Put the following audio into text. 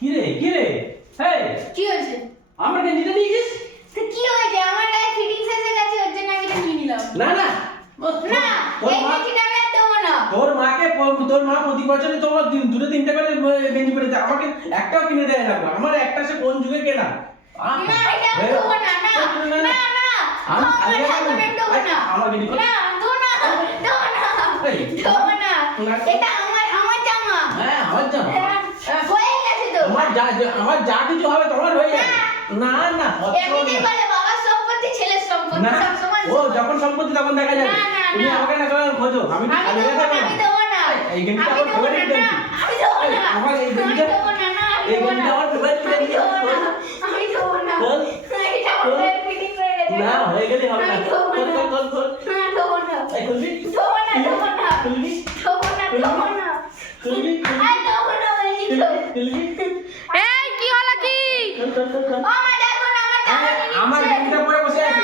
কি রে এই কি হয়েছে? আমার গেঞ্জিটা নিয়েছিস? তো কি হয়েছে? আমার গায়ে ফিটিংস এসে গেছে, ওর জন্য আমি এটা নিয়ে নিলাম। না না না, এই গেঞ্জিটা আমি আর দেবো না। তোর মা প্রতি বছরে তোমার দুটো তিনটে করে গেঞ্জি পরে দেয়, আমাকে একটাও কিনে দেয় না। আমার একটা সে কোন যুগে কেনা। না, এটা আমি দেবো না, না, না, না। আমার সাথে আমি দেবো না। আমার গেঞ্জি না, দেবো না, দেবো না, দেবো না। এটা আমার জামা। হ্যাঁ আমার জামা। হয়ে গেছে তো। আমার যা কিছু হবে তোমার হয়ে যাবে। না না এমনিতেই বলে বাবার সম্পত্তি ছেলের সম্পত্তি না সব সমান। ও যখন সম্পত্তি তখন দেখা যাবে। না, না, তুমি না। আমাকে না কেন খোঁজো? আমি আমি খালি দেবো রেখে না, দেবো। আমি দেবো না। এই গেঞ্জিটা আমি আমার দেবো ফেভারিট না, গেঞ্জি। আমি দেবো না। আমার এই আমি গেঞ্জিটা দেবো না, না, আমি এই দেবো না। গেঞ্জিটা আমার ফেভারিট আমি গেঞ্জি। দেবো না, আমি দেবো না। খোল। এটা আমার খোল। গায়ে ফিটিং হয়ে গেছে। না হয়ে গেলে হবে না। আমি দেবো খোল না। খোল খোল খোল। না, দেবো না। এই খুলবি? দেবো না, দেবো না। খুলবি? দেবো না, দেবো না। খুলবি? আই দেবো না, বলছি তো। খুলবি? এই কি হলো কি? খোল খোল খোল খোল। ও, আমার দেখো না, আমার জামা নিয়ে আমার নিচ্ছে। গেঞ্জিটা পরে বসে আছে।